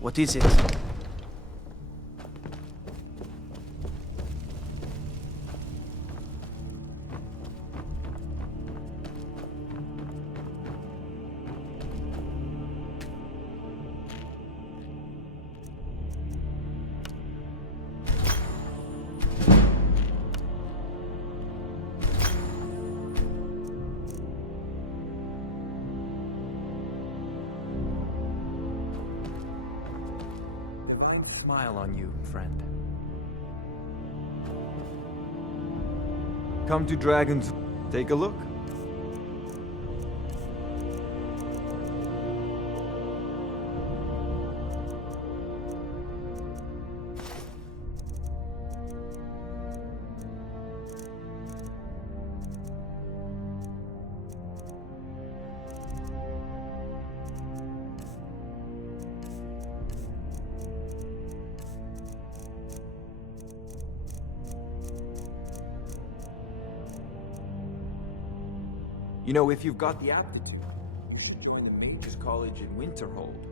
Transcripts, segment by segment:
What is it? Smile on you, friend. Come to Dragons. Take a look. You know, if you've got the aptitude, you should join the Mages College in Winterhold.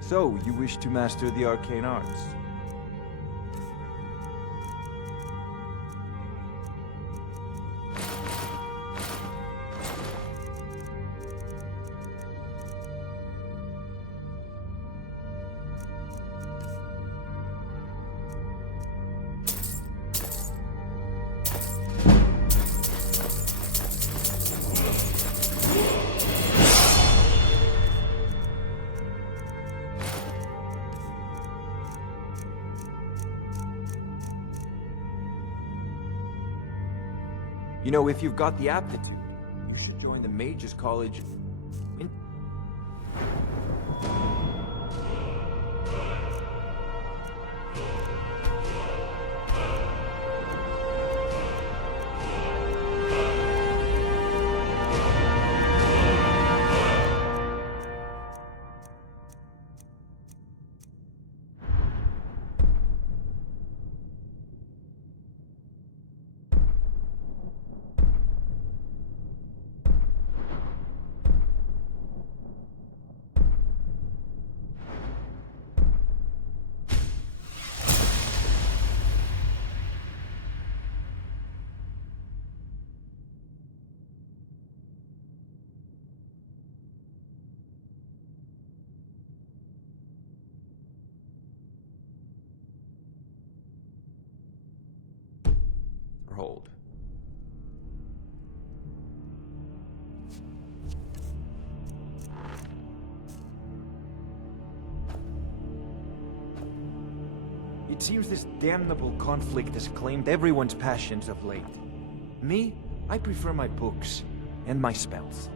So, you wish to master the arcane arts? You know, if you've got the aptitude, you should join the Mages College in... hold. It seems this damnable conflict has claimed everyone's passions of late. Me, I prefer my books and my spells.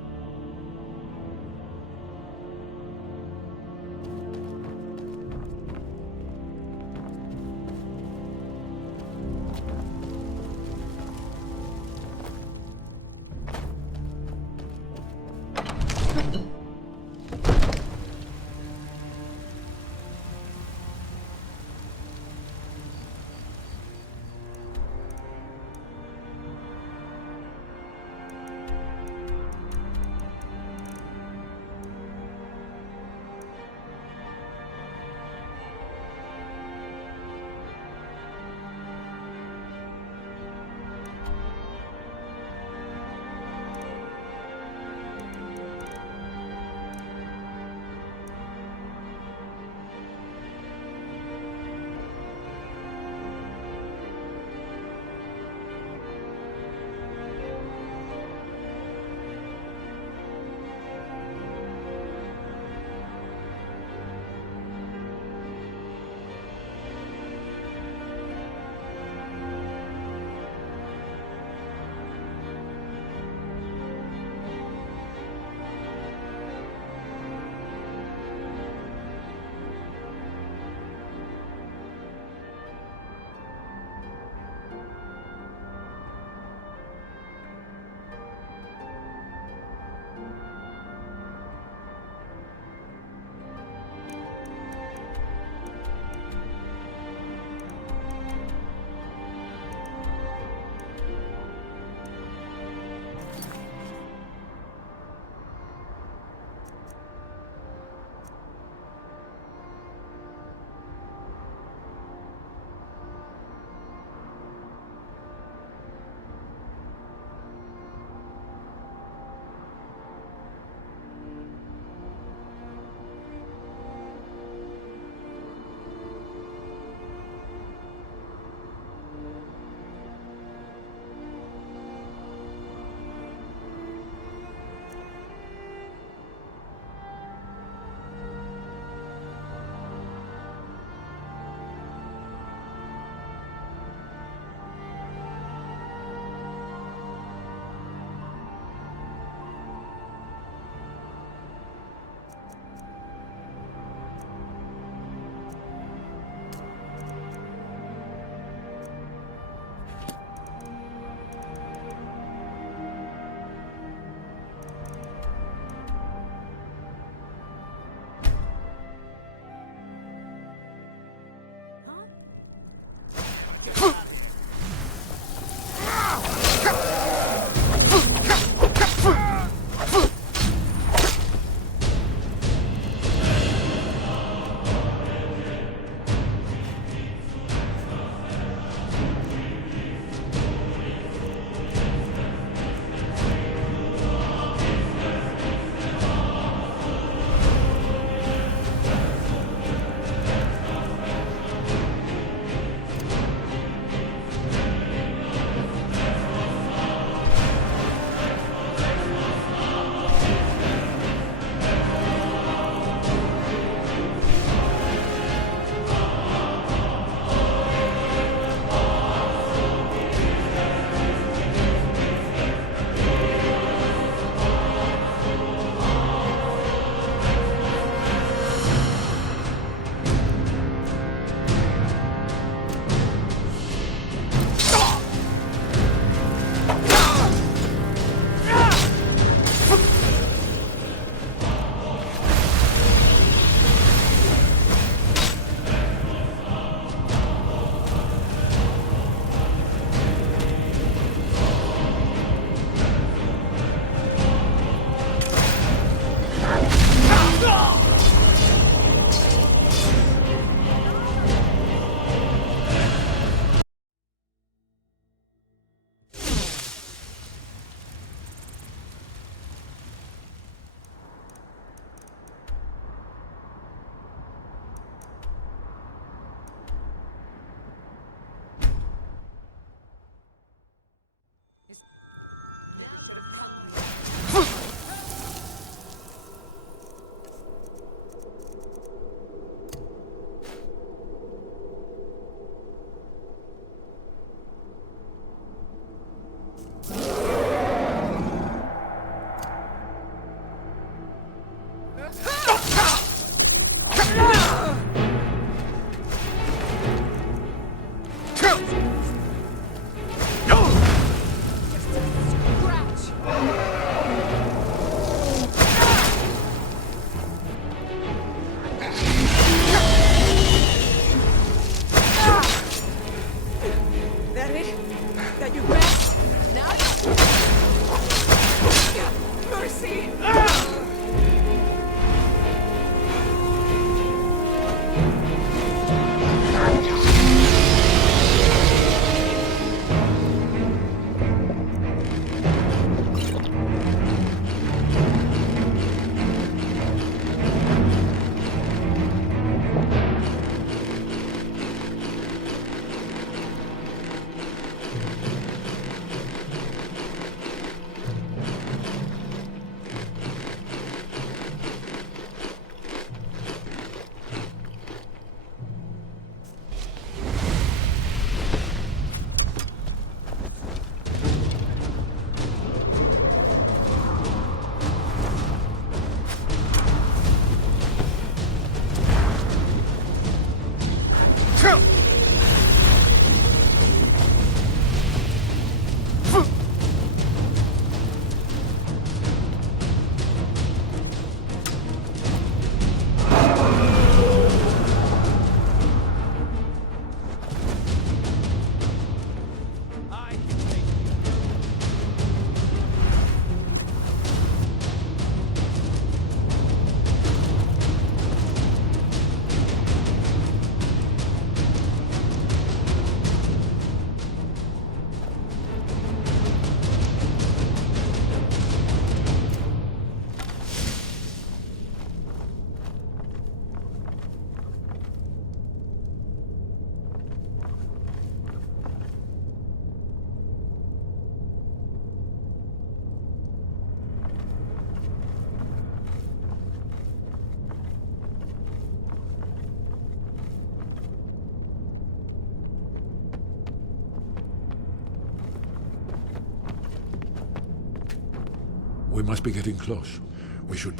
We must be getting close. We should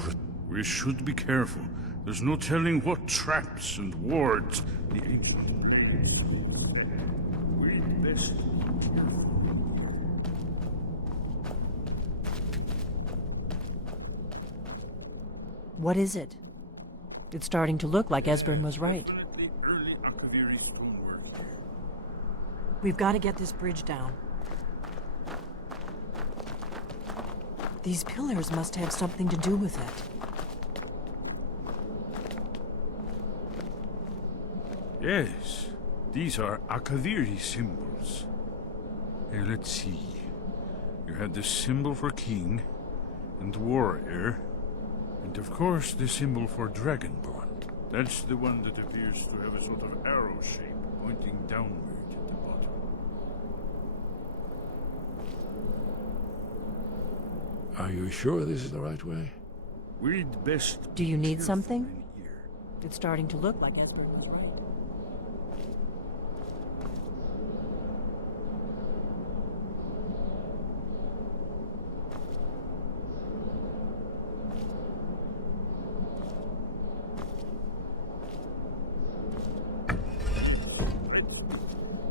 We should be careful. There's no telling what traps and wards the ancient... We'd best be careful. What is it? It's starting to look like Esbern was right. Definitely early Ocktavo stonework here. We've got to get this bridge down. These pillars must have something to do with it. Yes, these are Ocktavo symbols. Here, let's see. You had the symbol for king and warrior, and of course the symbol for dragonborn. That's the one that appears to have a sort of arrow shape pointing downward at the bottom. Are you sure this is the right way? We'd best... Do you be need careful something? in here. It's starting to look like Esbern was right.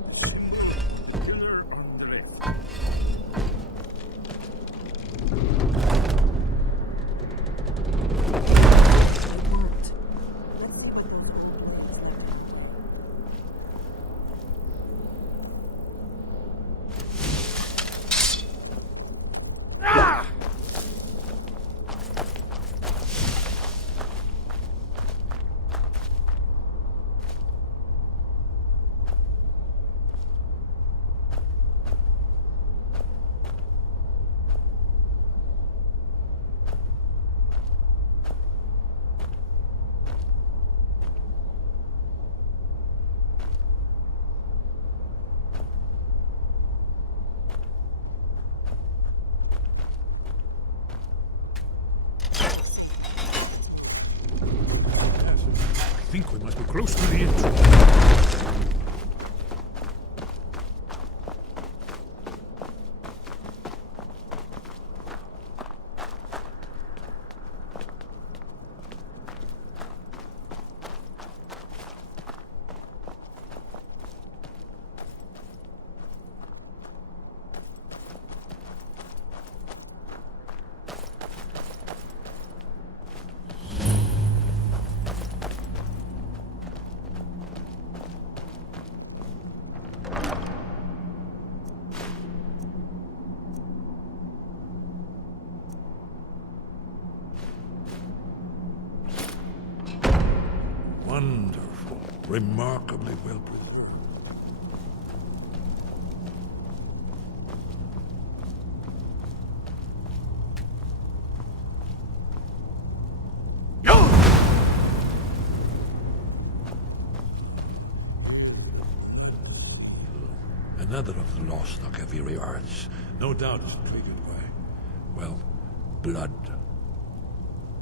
The symbol, pillar on the left. It worked. Let's see what I think we must be close to the entrance. Wonderful. Remarkably well preserved. Another of the lost Ocktavo arts. No doubt it's triggered by, well, blood.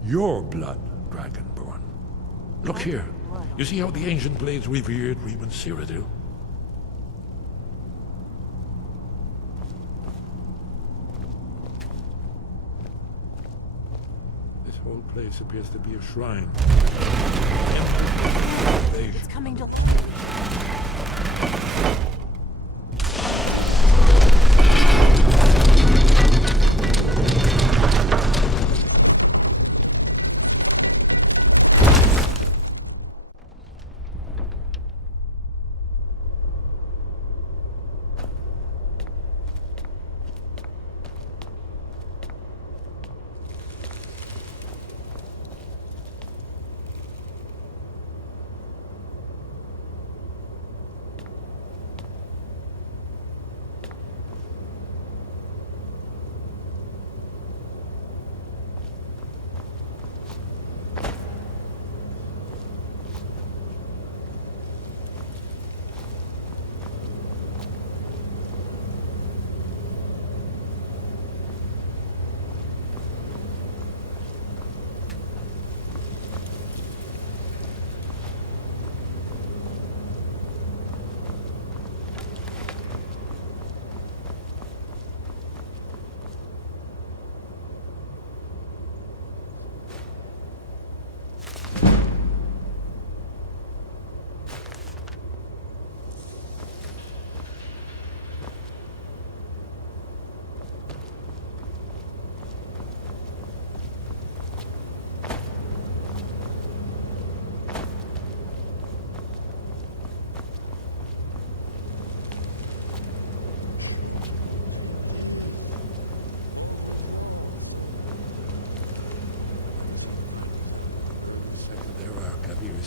Your blood, Dragonborn. Look here. You see how the ancient blades revered Reman Cyrodiil? This whole place appears to be a shrine. it's coming to...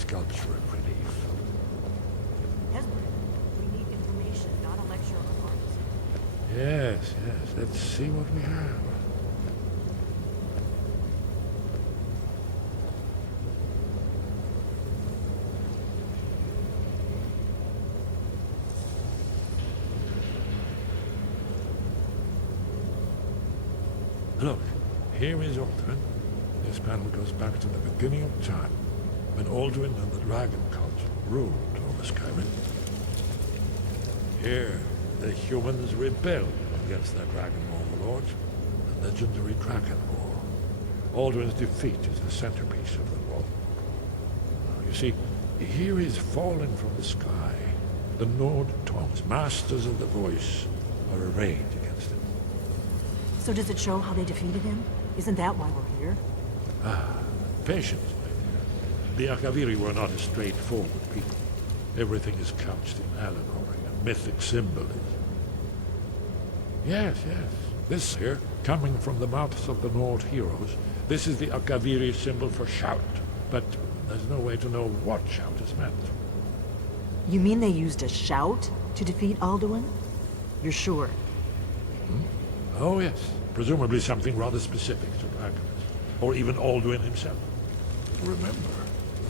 sculpture of relief. Hesbert, we need information, not a lecture on art. Yes, yes. Let's see what we have. Look, here is Alduin. This panel goes back to the beginning of time, when Alduin and the Dragon Cult ruled over Skyrim. Here, the humans rebelled against their dragon overlords, the legendary Dragon War. Alduin's defeat is the centerpiece of the wall. You see, here is fallen from the sky. The Nord tongues, masters of the voice, are arrayed against him. So does it show how they defeated him? Isn't that why we're here? Patience, my dear. The Akaviri were not a straightforward people. Everything is couched in allegory and mythic symbolism. Yes, yes. This here, coming from the mouths of the Nord heroes, this is the Akaviri symbol for shout. But there's no way to know what shout is meant. You mean they used a shout to defeat Alduin? You're sure? Oh, yes. Presumably something rather specific to dragons. Or even Alduin himself. Remember,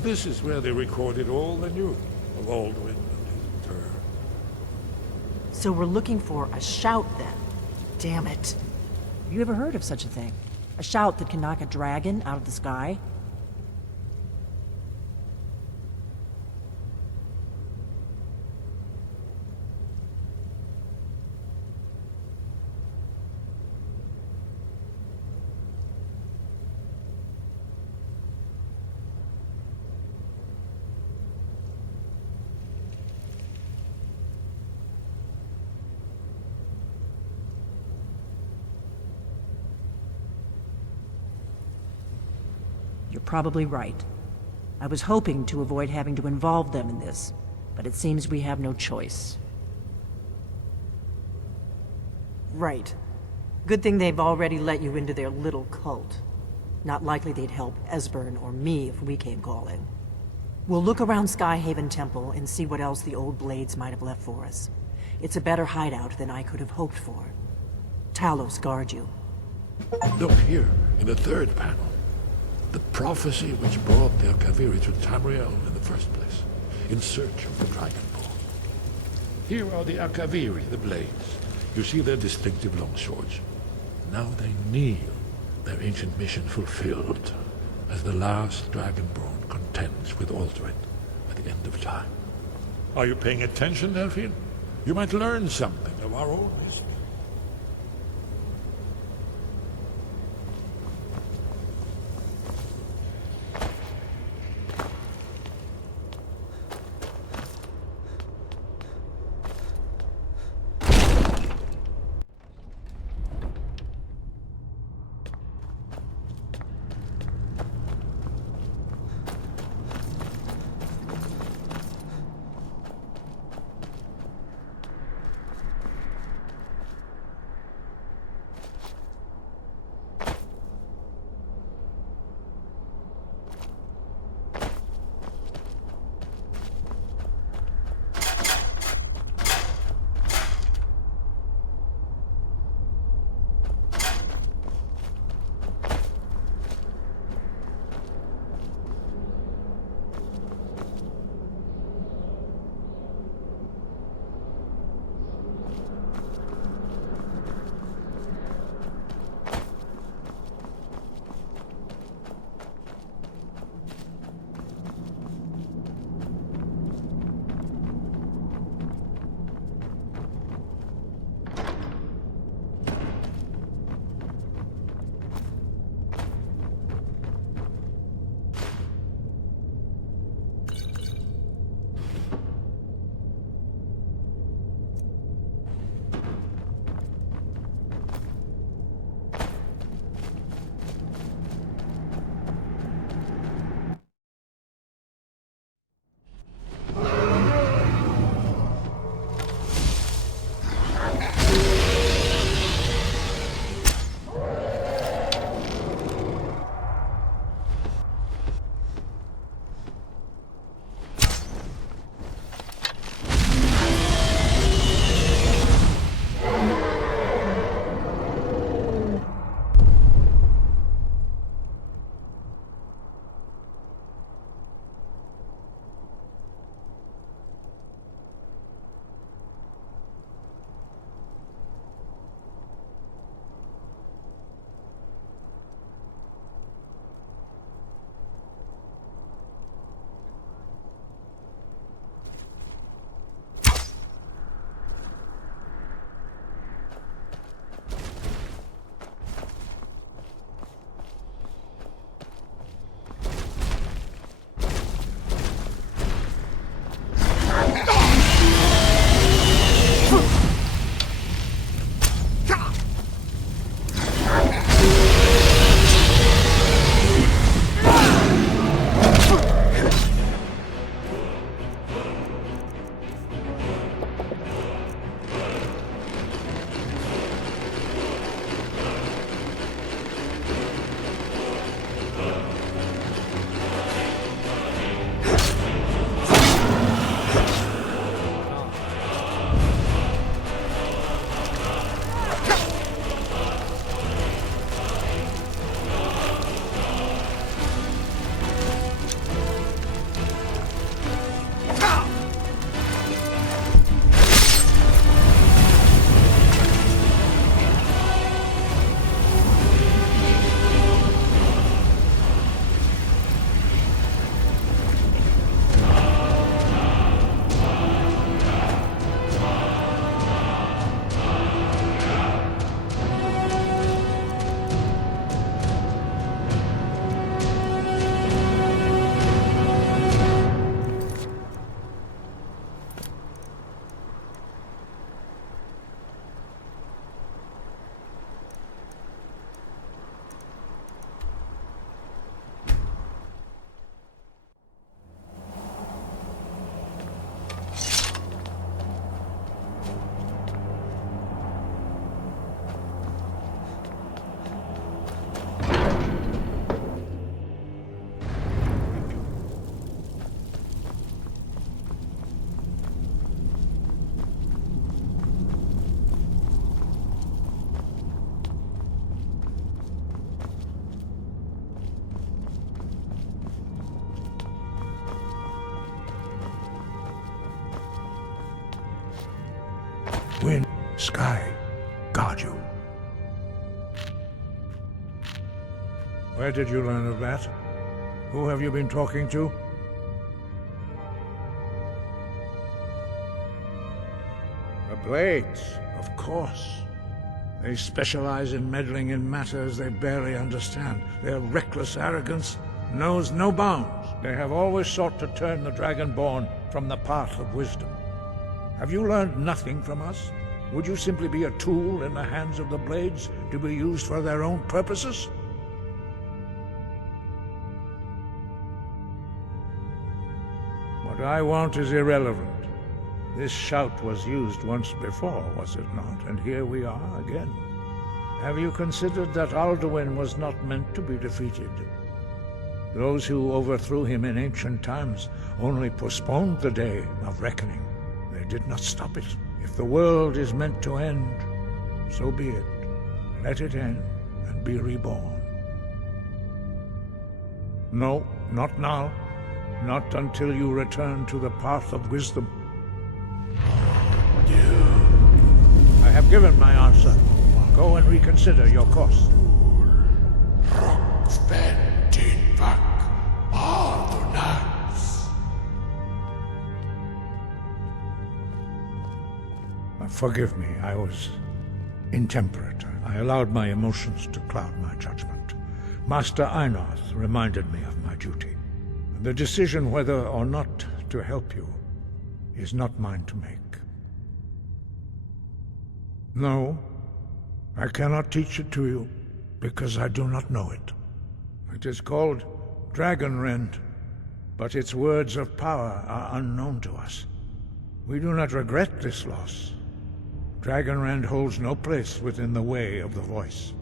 this is where they recorded all they knew of Alduin and his terror. So we're looking for a shout then. Damn it. Have you ever heard of such a thing? A shout that can knock a dragon out of the sky? You're probably right. I was hoping to avoid having to involve them in this, but it seems we have no choice. Right. Good thing they've already let you into their little cult. Not likely they'd help Esbern or me if we came calling. We'll look around Skyhaven Temple and see what else the old blades might have left for us. It's a better hideout than I could have hoped for. Talos guard you. Look here, in the third panel. The prophecy which brought the Akaviri to Tamriel in the first place, in search of the Dragonborn. Here are the Akaviri, the blades. You see their distinctive long swords. Now they kneel, their ancient mission fulfilled, as the last Dragonborn contends with Alduin at the end of time. Are you paying attention, Delphine? You might learn something of our own history. Sky guard you. Where did you learn of that? Who have you been talking to? The Blades, of course. They specialize in meddling in matters they barely understand. Their reckless arrogance knows no bounds. They have always sought to turn the Dragonborn from the path of wisdom. Have you learned nothing from us? Would you simply be a tool in the hands of the Blades to be used for their own purposes? What I want is irrelevant. This shout was used once before, was it not? And here we are again. Have you considered that Alduin was not meant to be defeated? Those who overthrew him in ancient times only postponed the day of reckoning. They did not stop it. If the world is meant to end, so be it. Let it end and be reborn. No, not now. Not until you return to the path of wisdom. I have given my answer. Go and reconsider your course. Forgive me, I was intemperate. I allowed my emotions to cloud my judgment. Master Einarth reminded me of my duty. The decision whether or not to help you is not mine to make. No, I cannot teach it to you, because I do not know it. It is called Dragonrend, but its words of power are unknown to us. We do not regret this loss. Dragonrend holds no place within the way of the voice.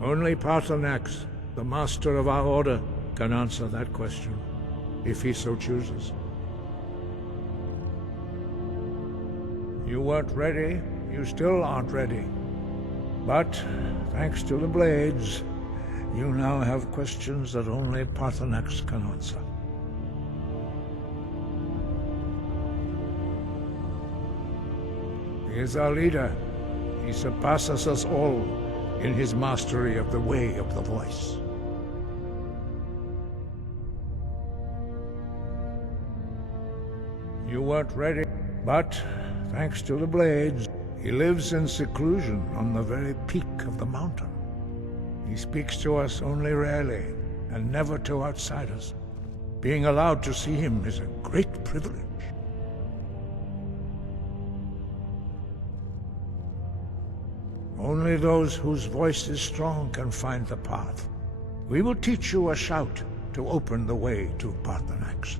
Only Paarthurnax, the master of our order, can answer that question, if he so chooses. You weren't ready, you still aren't ready. But, thanks to the Blades, you now have questions that only Paarthurnax can answer. He is our leader. He surpasses us all in his mastery of the way of the voice. You weren't ready, but thanks to the Blades, he lives in seclusion on the very peak of the mountain. He speaks to us only rarely, and never to outsiders. Being allowed to see him is a great privilege. Only those whose voice is strong can find the path. We will teach you a shout to open the way to Paarthurnax.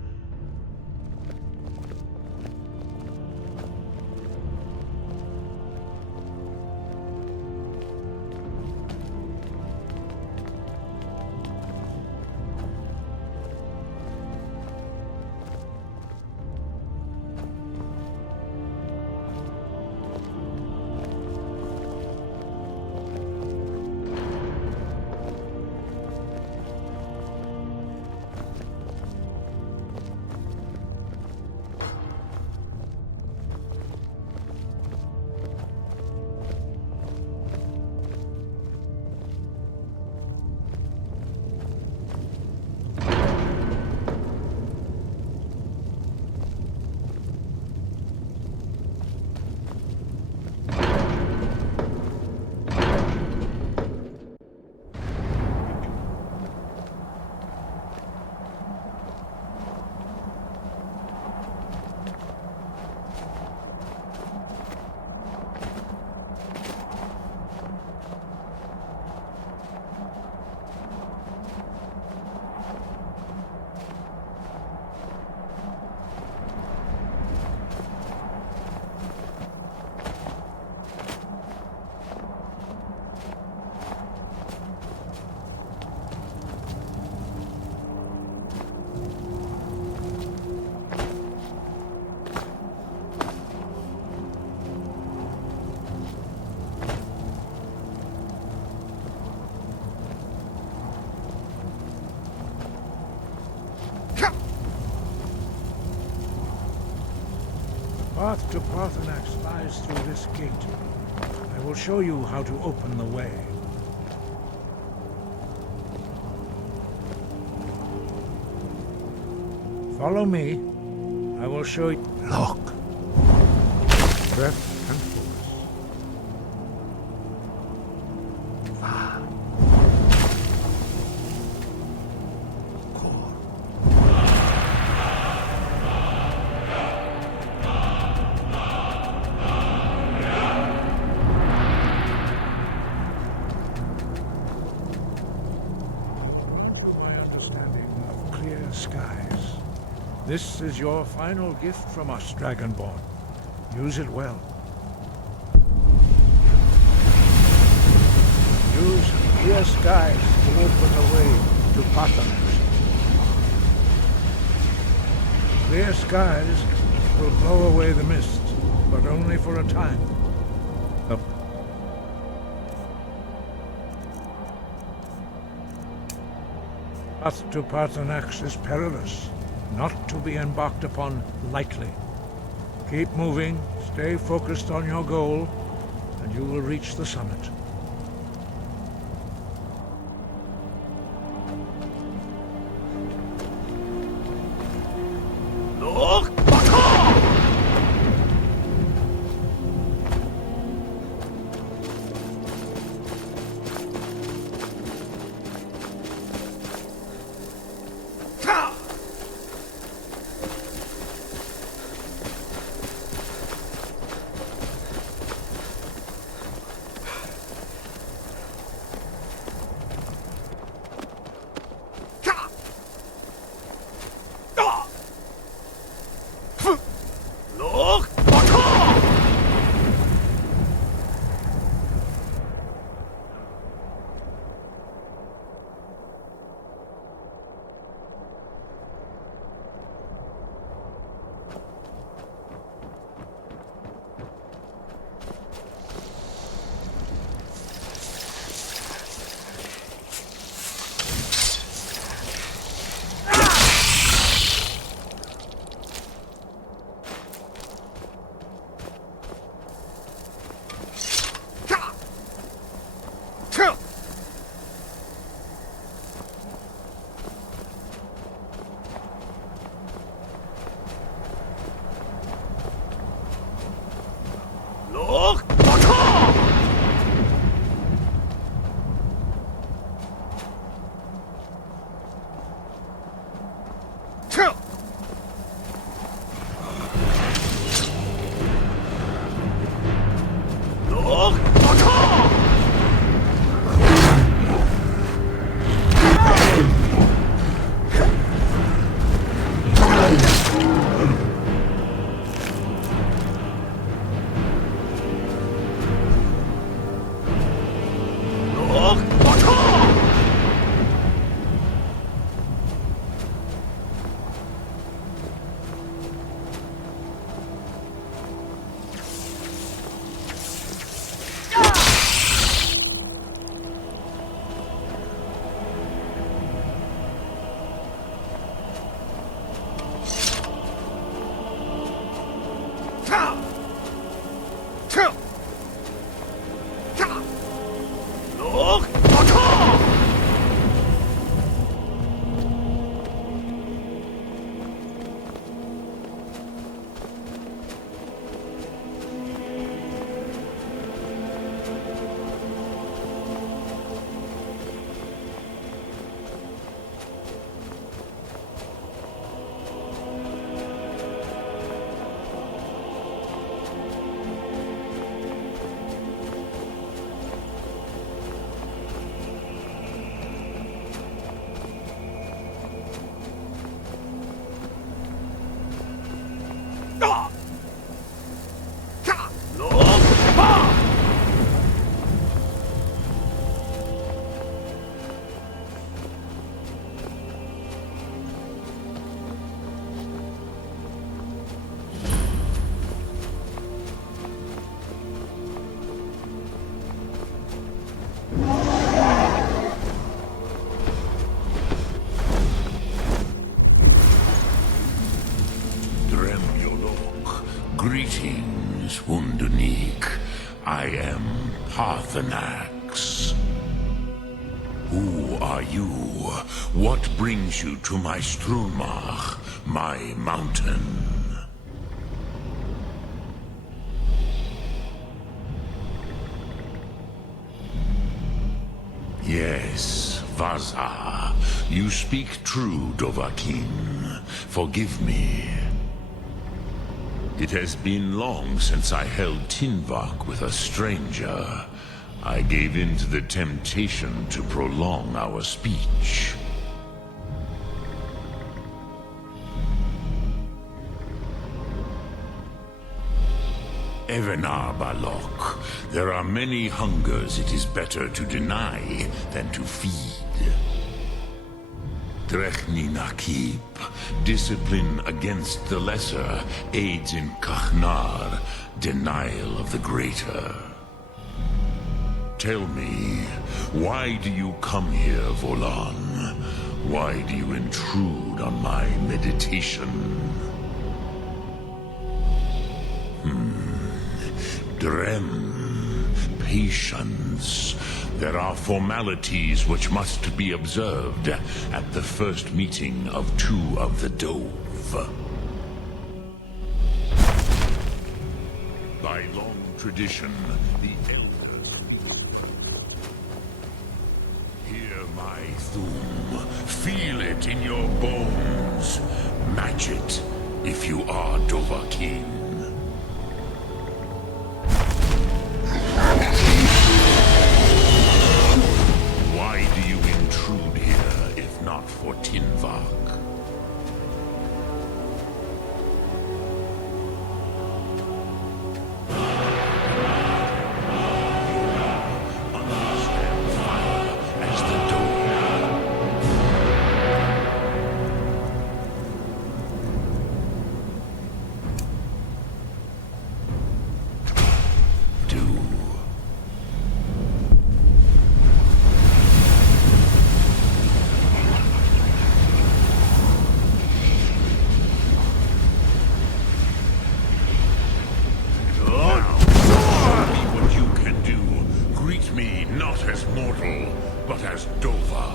path to Paarthurnax lies through this gate. I will show you how to open the way. Follow me. I will show you. Look. Breath and force. Skies. This is your final gift from us, Dragonborn. Use it well. Use clear skies to open the way to Paarthurnax. Clear skies will blow away the mist, but only for a time. The path to Paarthurnax is perilous, not to be embarked upon lightly. Keep moving, stay focused on your goal, and you will reach the summit. Paarthurnax. Who are you? What brings you to my Strumach, my mountain? Yes, Vaza. You speak true, Dovahkiin. Forgive me. It has been long since I held Tinvak with a stranger. I gave in to the temptation to prolong our speech. Evenar Balok, there are many hungers it is better to deny than to feed. Drechni Nakib, discipline against the lesser, aids in Kachnar, denial of the greater. Tell me, why do you come here, Volan? Why do you intrude on my meditation? Drem, patience. There are formalities which must be observed at the first meeting of two of the Dove. By long tradition, the elders... Hear my Thum. Feel it in your bones. Match it if you are Dovahkiin. Why do you intrude here, if not for Tinvak? Understand fire as the but as Dova.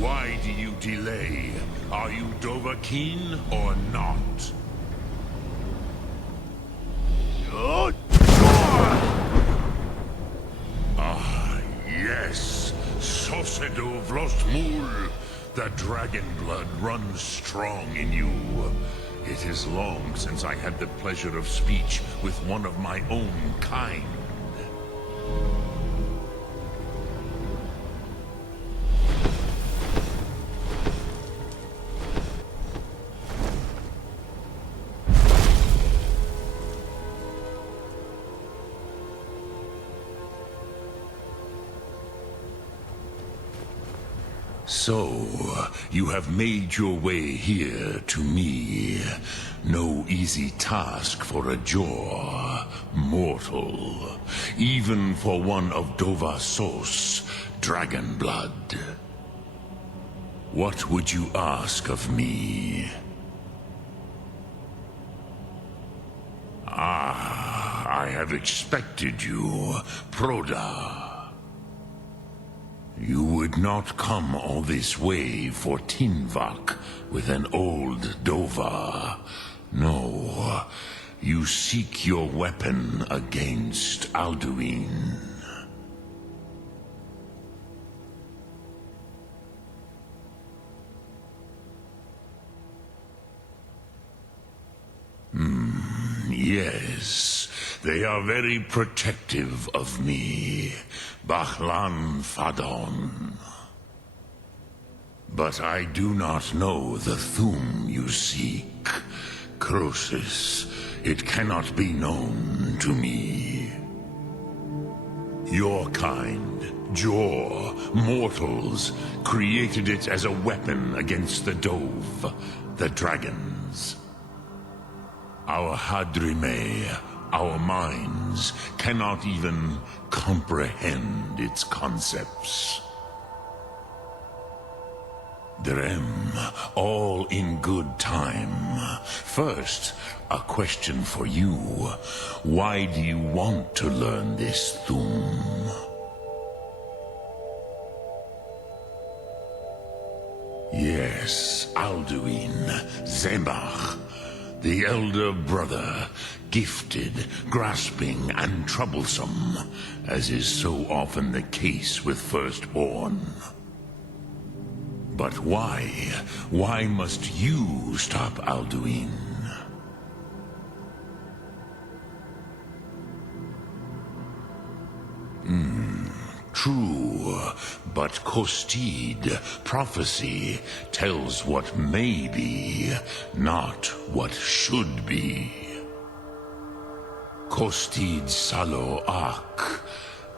Why do you delay? Are you Dovahkiin or not? Ah, yes. Sosedo Vlostmul. The dragon blood runs strong in you. It is long since I had the pleasure of speech with one of my own kind. So, you have made your way here to me. No easy task for a Jor, mortal. Even for one of Dovasos, dragon blood. What would you ask of me? Ah, I have expected you, Proda. You would not come all this way for Tinvak with an old Dova. No, you seek your weapon against Alduin. Yes, they are very protective of me, Bachlan Fadon. But I do not know the Thum you seek. Croesus, it cannot be known to me. Your kind, Jor, mortals, created it as a weapon against the Dove, the dragons. Our Hadrime, our minds, cannot even comprehend its concepts. Drem, all in good time. First, a question for you. Why do you want to learn this Thum? Yes, Alduin, Zemach, the elder brother, gifted, grasping, and troublesome, as is so often the case with firstborn. But why? Why must you stop Alduin? True, but Kostid, prophecy, tells what may be, not what should be. Kostid Salo Ak.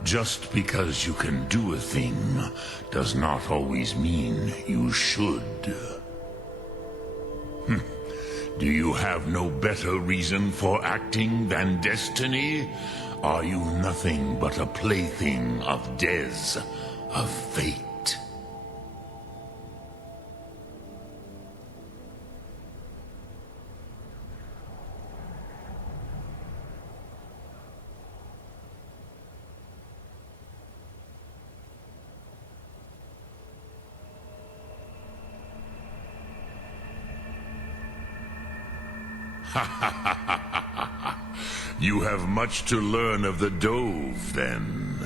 Just because you can do a thing does not always mean you should. Do you have no better reason for acting than destiny? Are you nothing but a plaything of Dez, of fate? You have much to learn of the Dove, then.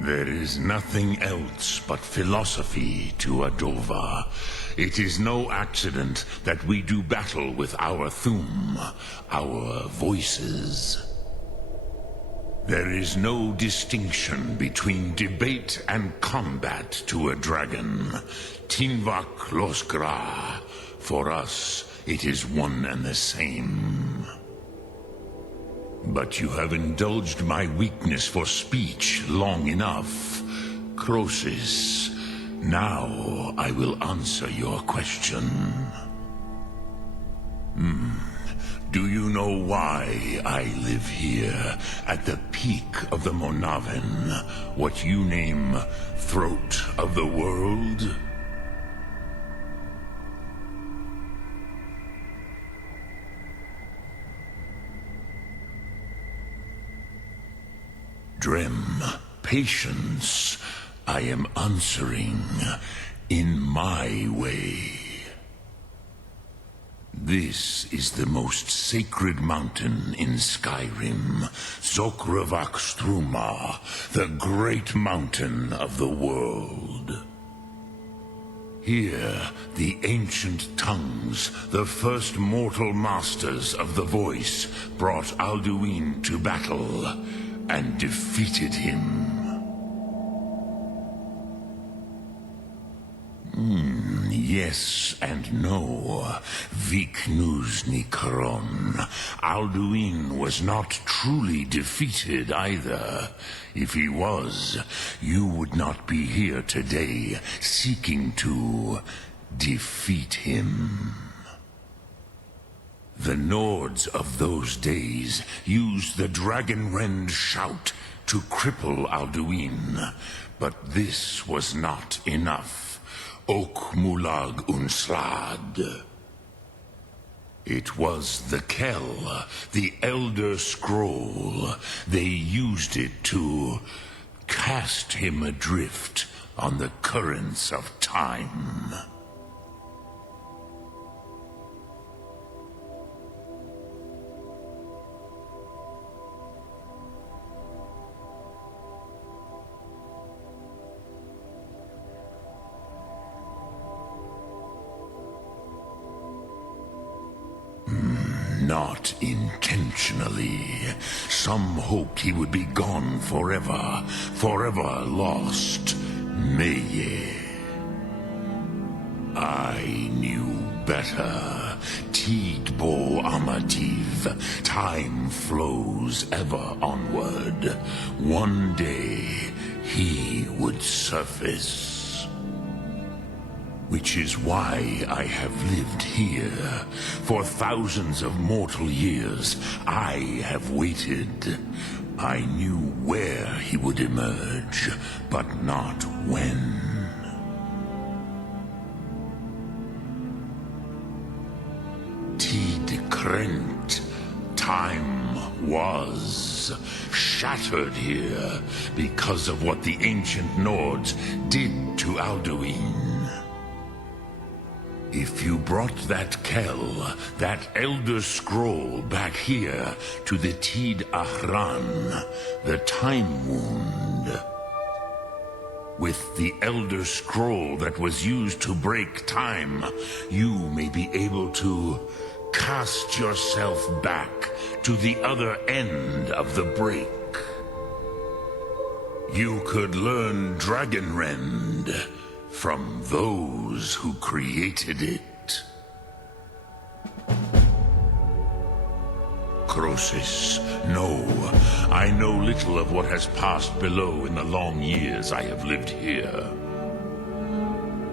There is nothing else but philosophy to a Dova. It is no accident that we do battle with our Thum, our voices. There is no distinction between debate and combat to a dragon. Tinvak Loskra. For us, it is one and the same. But you have indulged my weakness for speech long enough. Croesus, now I will answer your question. Do you know why I live here, at the peak of the Monaven, what you name Throat of the World? Drem, patience. I am answering in my way. This is the most sacred mountain in Skyrim, Zokravak Struma, the great mountain of the world. Here, the ancient tongues, the first mortal masters of the voice, brought Alduin to battle and defeated him. Yes and no. Viknuzny Karon. Alduin was not truly defeated either. If he was, you would not be here today seeking to defeat him. The Nords of those days used the Dragonrend shout to cripple Alduin, but this was not enough. Ok Mulag Unslad. It was the Kell, the Elder Scroll. They used it to cast him adrift on the currents of time. Not intentionally. Some hoped he would be gone forever, forever lost. Meye. I knew better. Tidbo Amativ. Time flows ever onward. One day, he would surface. Which is why I have lived here. For thousands of mortal years, I have waited. I knew where he would emerge, but not when. rent. Time was shattered here because of what the ancient Nords did to Alduin. If you brought that Kell, that Elder Scroll, back here to the Tid Ahran, the Time Wound, with the Elder Scroll that was used to break time, you may be able to cast yourself back to the other end of the break. You could learn Dragonrend from those who created it. Croesus, no. I know little of what has passed below in the long years I have lived here.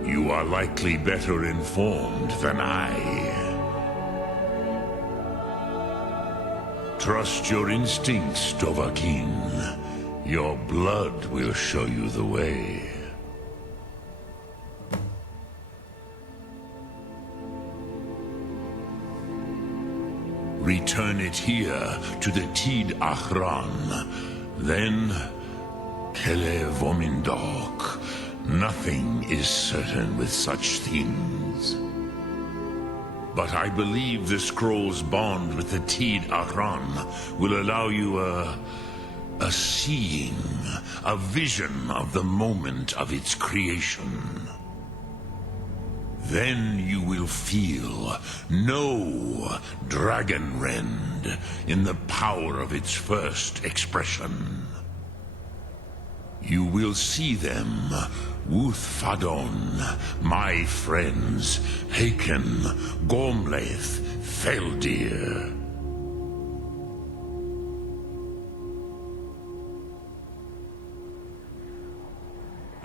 You are likely better informed than I. Trust your instincts, Dovahkiin. Your blood will show you the way. Return it here to the Tid Ahran. Then, Kele Vomindok. Nothing is certain with such things. But I believe the scroll's bond with the Tid Ahran will allow you a seeing, a vision of the moment of its creation. Then you will feel, know Dragonrend in the power of its first expression. You will see them, Wuthfadon, my friends, Haken, Gormlaith, Feldir.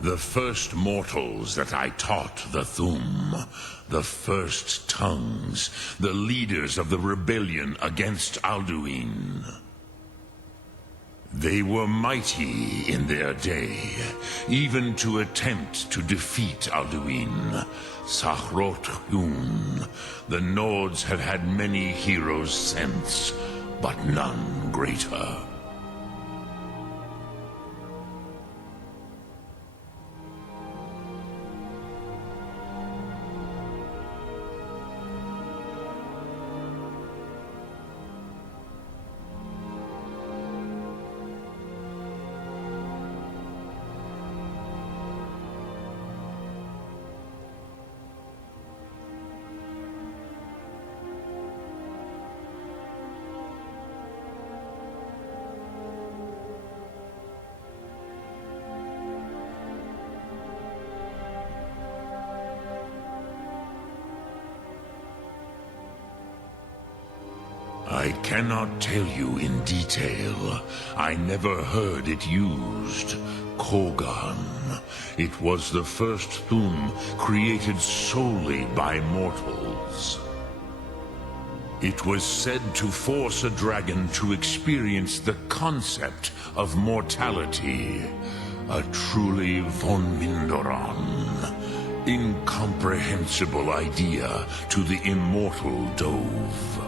The first mortals that I taught the Thum, the first tongues, the leaders of the rebellion against Alduin. They were mighty in their day, even to attempt to defeat Alduin. Sahrot Hun, the Nords have had many heroes since, but none greater. I cannot tell you in detail. I never heard it used. Kogan. It was the first Thum created solely by mortals. It was said to force a dragon to experience the concept of mortality. A truly von Mindoran. Incomprehensible idea to the immortal Dove.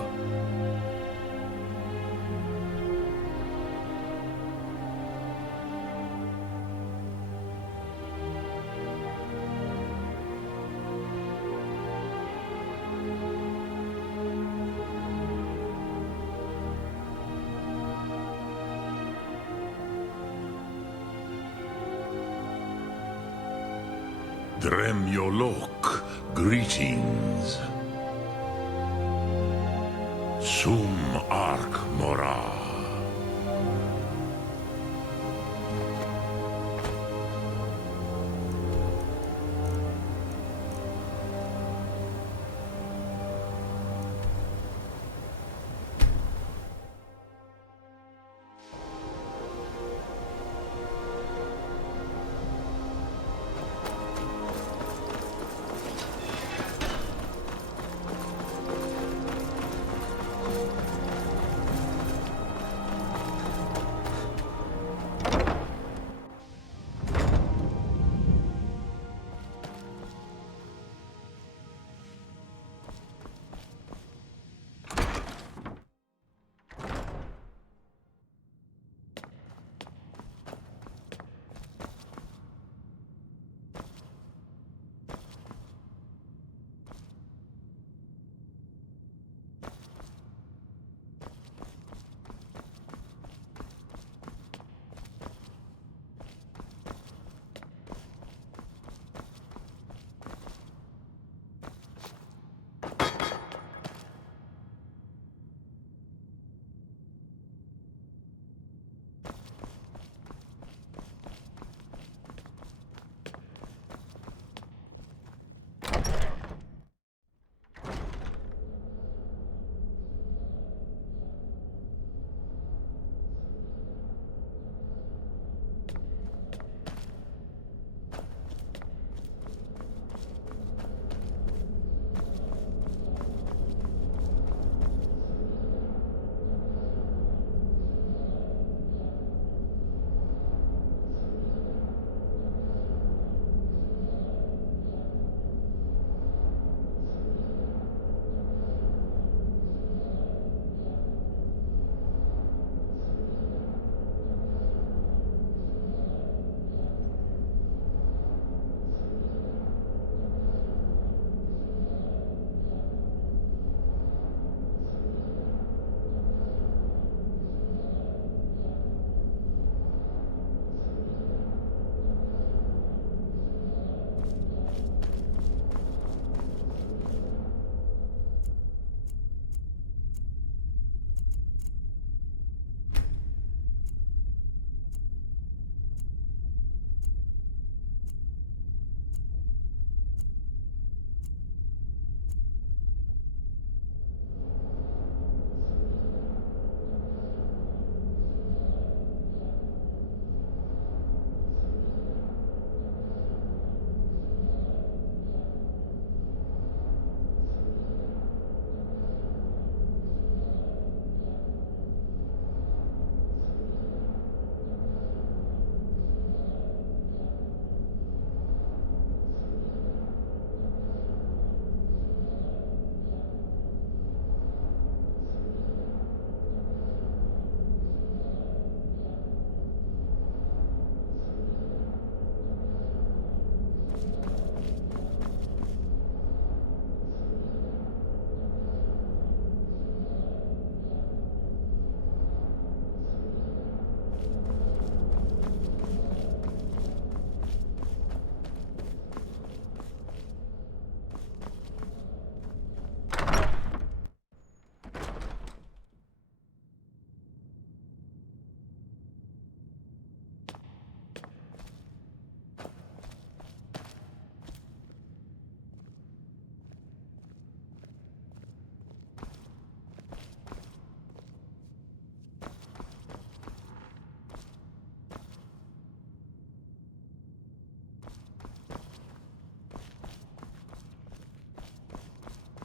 Dremyolok, greetings. Sum Ark Mora.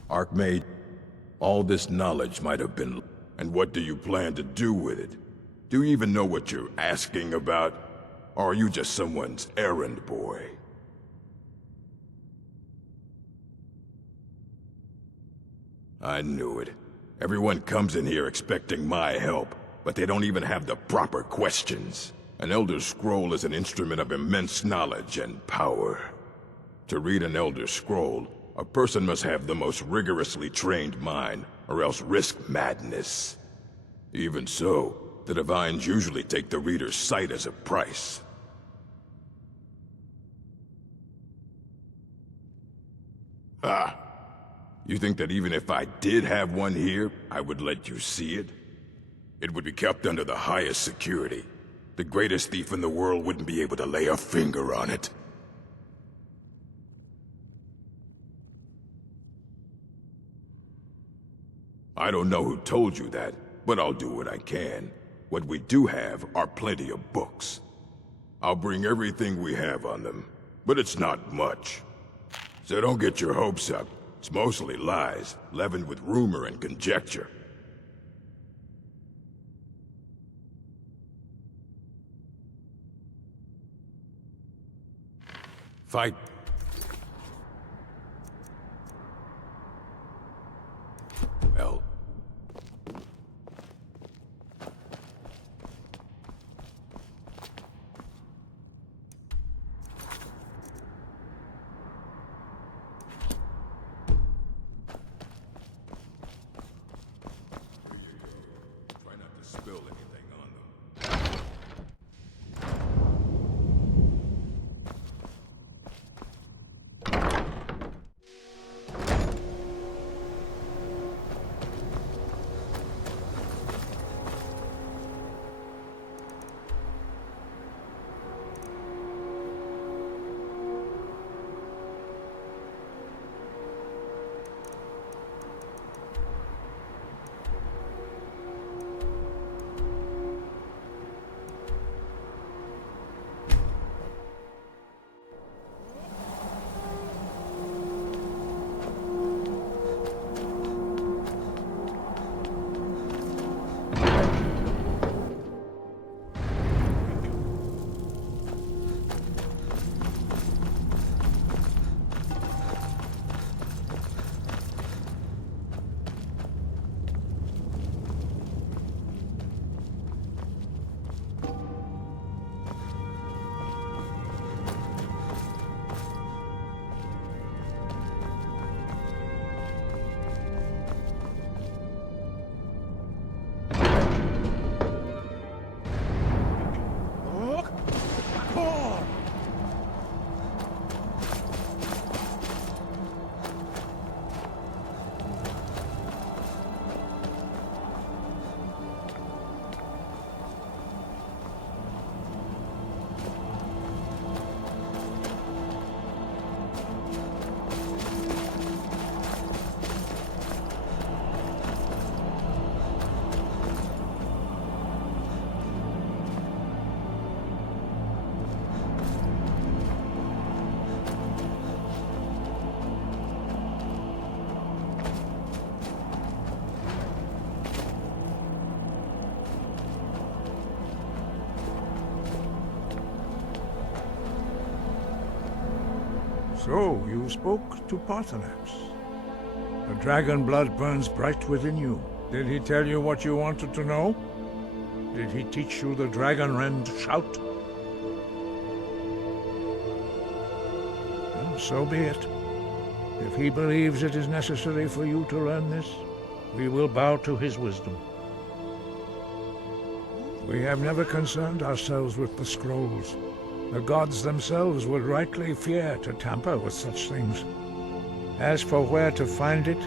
Archmage, all this knowledge might have been... And what do you plan to do with it? Do you even know what you're asking about? Or are you just someone's errand boy? I knew it. Everyone comes in here expecting my help, but they don't even have the proper questions. An Elder Scroll is an instrument of immense knowledge and power. To read an Elder Scroll, a person must have the most rigorously trained mind, or else risk madness. Even so, the Divines usually take the reader's sight as a price. Ah! You think that even if I did have one here, I would let you see it? It would be kept under the highest security. The greatest thief in the world wouldn't be able to lay a finger on it. I don't know who told you that, but I'll do what I can. What we do have are plenty of books. I'll bring everything we have on them, but it's not much. So don't get your hopes up. It's mostly lies, leavened with rumor and conjecture. Fight. Well. Try not to spill anything on them. So, you spoke to Paarthurnax. The dragon blood burns bright within you. Did he tell you what you wanted to know? Did he teach you the dragon rend shout? Well, so be it. If he believes it is necessary for you to learn this, we will bow to his wisdom. We have never concerned ourselves with the scrolls. The gods themselves would rightly fear to tamper with such things. As for where to find it,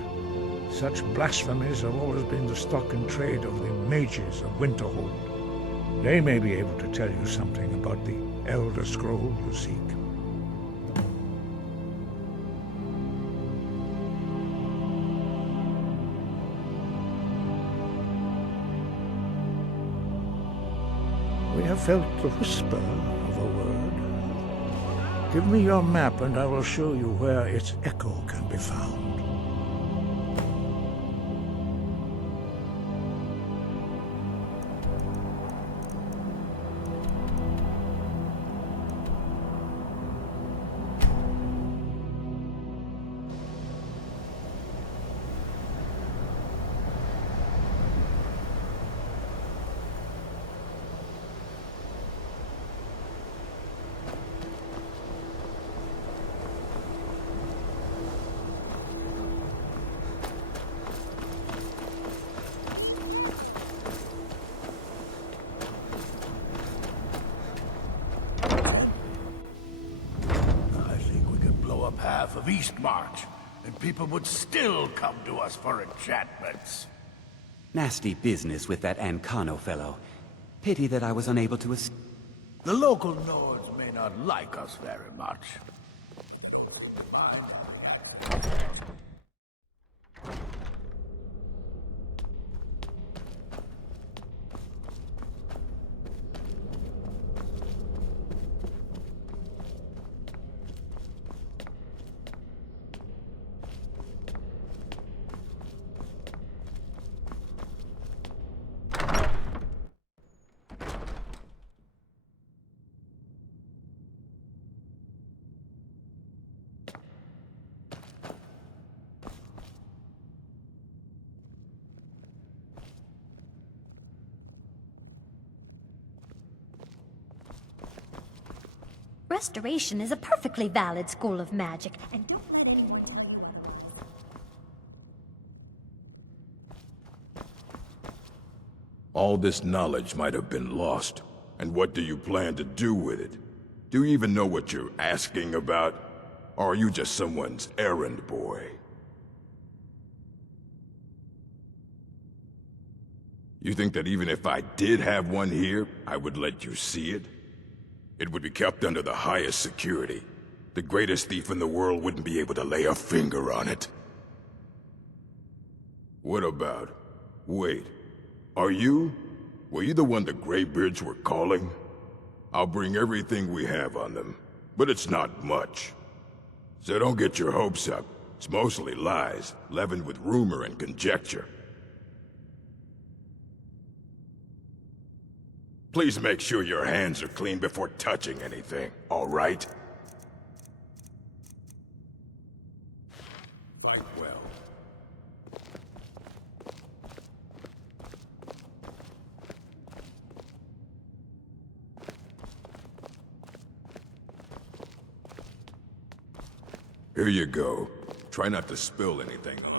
such blasphemies have always been the stock and trade of the mages of Winterhold. They may be able to tell you something about the Elder Scroll you seek. We have felt the whisper of a word. Give me your map and I will show you where its echo can be found. beast march, and people would still come to us for enchantments. Nasty business with that Ancano fellow. Pity that I was unable to The local Nords may not like us very much. Restoration is a perfectly valid school of magic, and don't let anyone... All this knowledge might have been lost. And what do you plan to do with it? Do you even know what you're asking about? Or are you just someone's errand boy? You think that even if I did have one here, I would let you see it? It would be kept under the highest security. The greatest thief in the world wouldn't be able to lay a finger on it. What about... Wait. Were you the one the Greybeards were calling? I'll bring everything we have on them, but it's not much. So don't get your hopes up. It's mostly lies, leavened with rumor and conjecture. Please make sure your hands are clean before touching anything, all right? Fight well. Here you go. Try not to spill anything on them.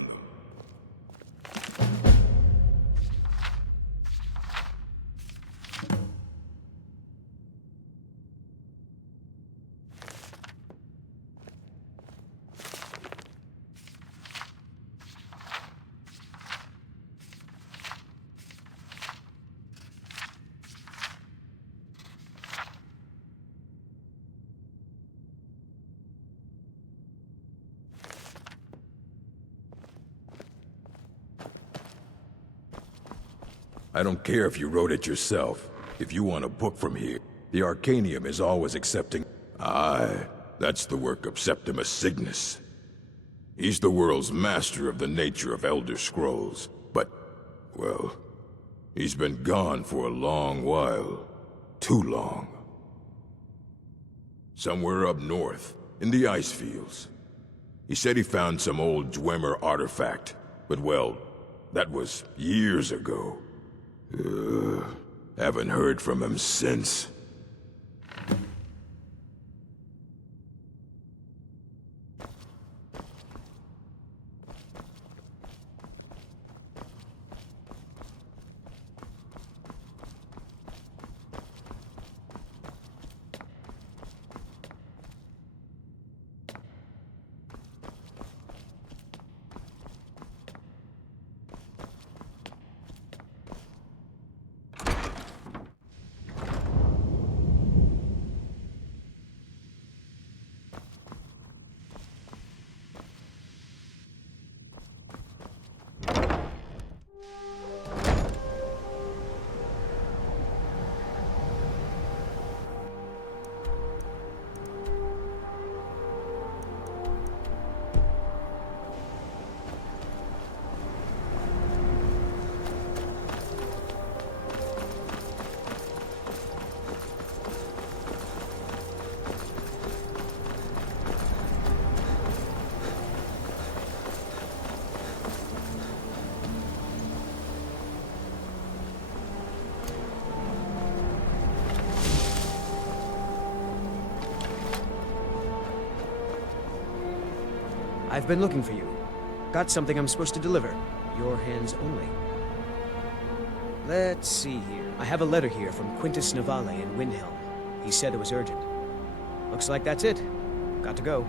I don't care if you wrote it yourself. If you want a book from here, the Arcanium is always accepting... Aye, that's the work of Septimus Cygnus. He's the world's master of the nature of Elder Scrolls, but, well, he's been gone for a long while. Too long. Somewhere up north, in the ice fields. He said he found some old Dwemer artifact, but well, that was years ago. Haven't heard from him since. I've been looking for you. Got something I'm supposed to deliver. Your hands only. Let's see here. I have a letter here from Quintus Navale in Windhelm. He said it was urgent. Looks like that's it. Got to go.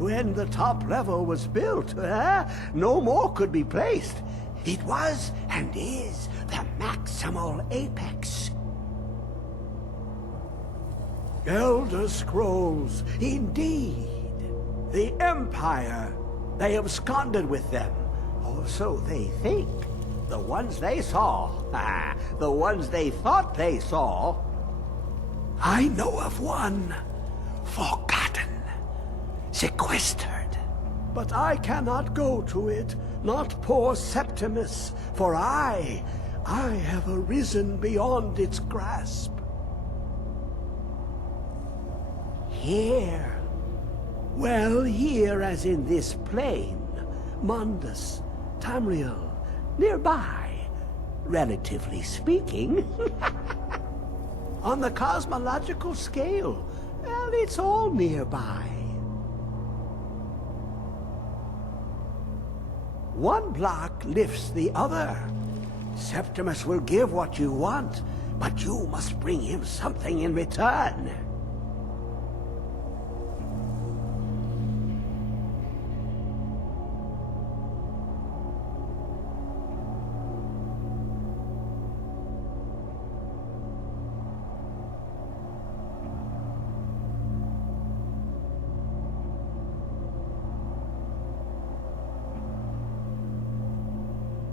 When the top level was built, no more could be placed. It was and is the maximal apex. Elder Scrolls, indeed. The Empire. They absconded with them. Or so they think. The ones they saw. The ones they thought they saw. I know of one. Forgotten. Sequestered. But I cannot go to it, not poor Septimus, for I have arisen beyond its grasp. Here. Well, here as in this plain, Mundus, Tamriel, nearby, relatively speaking. On the cosmological scale, well, it's all nearby. One block lifts the other. Septimus will give what you want, but you must bring him something in return.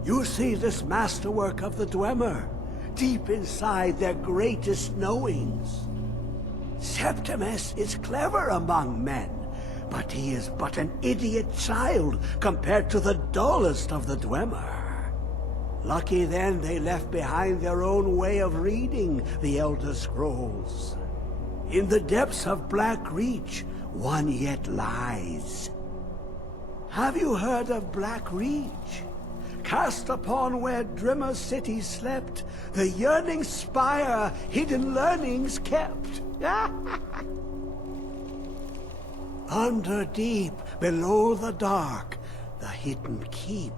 You see this masterwork of the Dwemer, deep inside their greatest knowings. Septimus is clever among men, but he is but an idiot child compared to the dullest of the Dwemer. Lucky then they left behind their own way of reading the Elder Scrolls. In the depths of Black Reach, one yet lies. Have you heard of Black Reach? Cast upon where Drimmer City slept, the yearning spire hidden learnings kept. Under deep, below the dark, the hidden keep,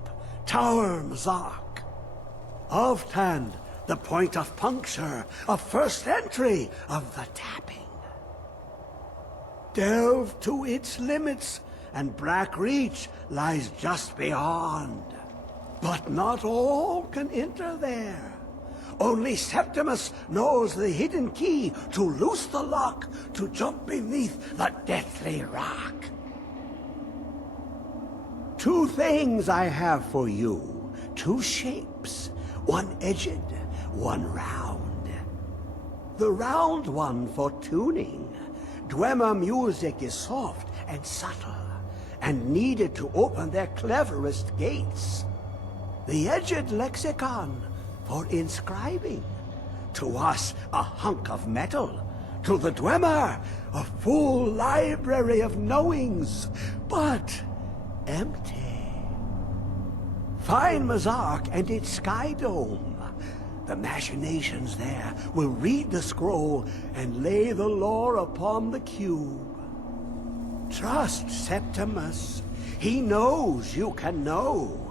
Tower Mzark. Oftand, the point of puncture, of first entry of the tapping. Delve to its limits, and Black Reach lies just beyond. But not all can enter there. Only Septimus knows the hidden key to loose the lock, to jump beneath the deathly rock. Two things I have for you. Two shapes. One edged, one round. The round one for tuning. Dwemer music is soft and subtle, and needed to open their cleverest gates. The edged lexicon for inscribing. To us, a hunk of metal. To the Dwemer, a full library of knowings, but empty. Find Mzark and its sky dome. The machinations there will read the scroll and lay the lore upon the cube. Trust Septimus. He knows you can know.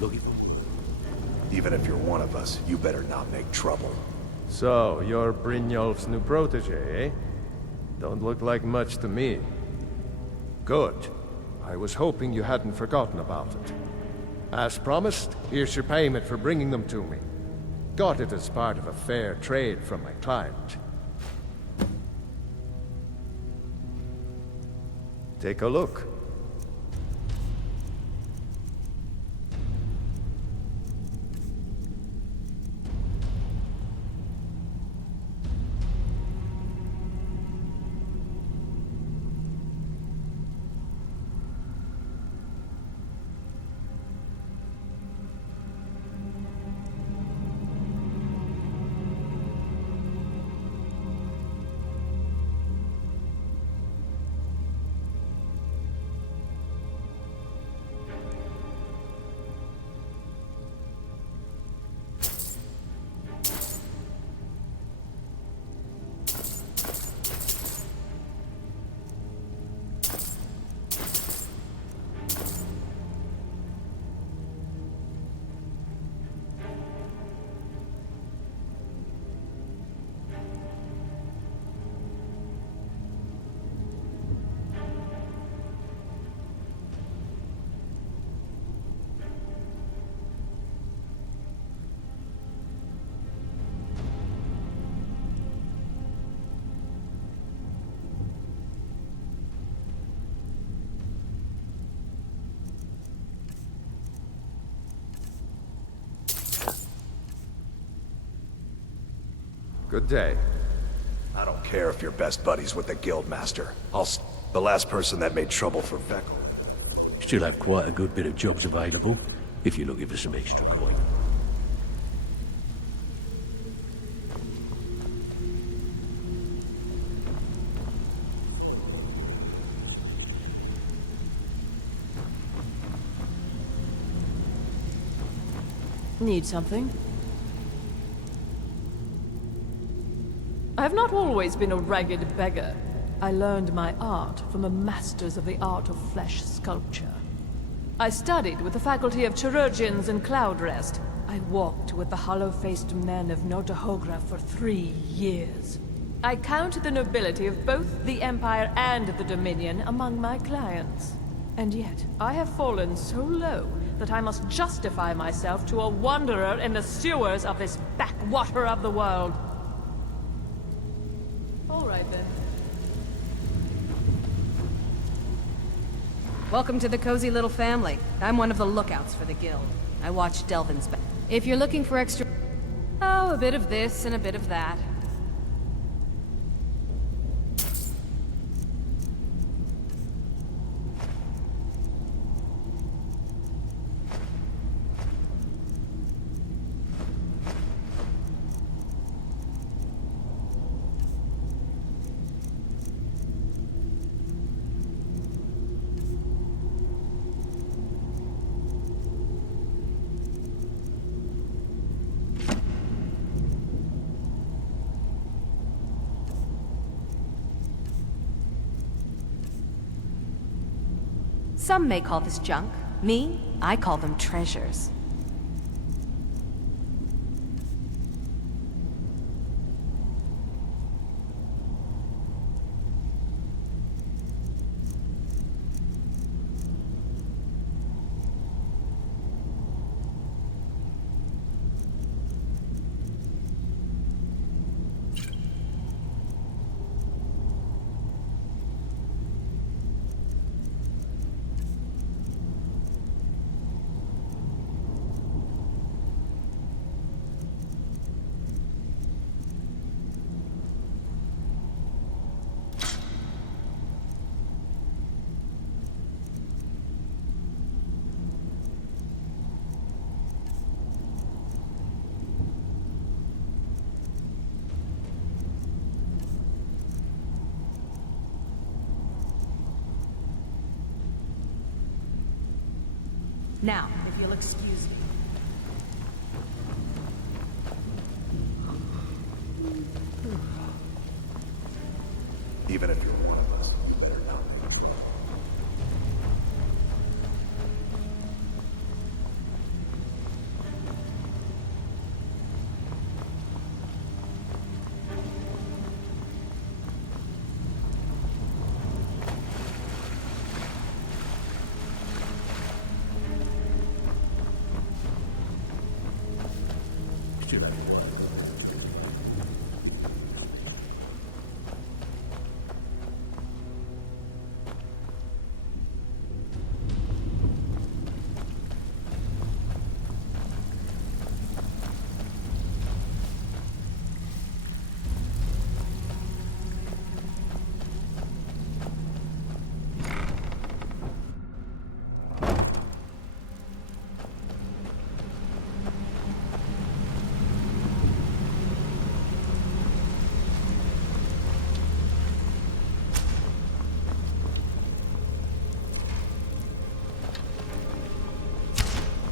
looking for me. Even if you're one of us, you better not make trouble. So, you're Brynjolf's new protege, eh? Don't look like much to me. Good. I was hoping you hadn't forgotten about it. As promised, here's your payment for bringing them to me. Got it as part of a fair trade from my client. Take a look. Good day. I don't care if you're best buddies with the Guildmaster. The last person that made trouble for Vekel. Still have quite a good bit of jobs available, if you're looking for some extra coin. Need something? I have not always been a ragged beggar. I learned my art from the masters of the art of flesh sculpture. I studied with the faculty of chirurgeons and Cloudrest. I walked with the hollow-faced men of Notahogra for 3 years. I count the nobility of both the Empire and the Dominion among my clients. And yet, I have fallen so low that I must justify myself to a wanderer in the sewers of this backwater of the world. All right, then. Welcome to the cozy little family. I'm one of the lookouts for the guild. I watch Delvin's back. If you're looking for extra... Oh, a bit of this and a bit of that. Some may call this junk. Me, I call them treasures. Now, if you'll excuse me. Even if you're one of us, you better not make trouble.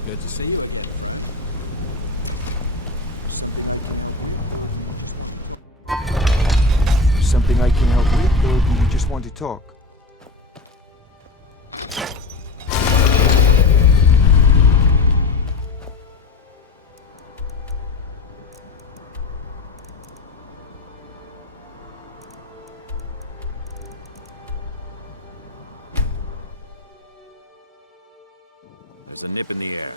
Good to see you. Something I can help with, or do you just want to talk? There's a nip in the air.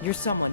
You're someone.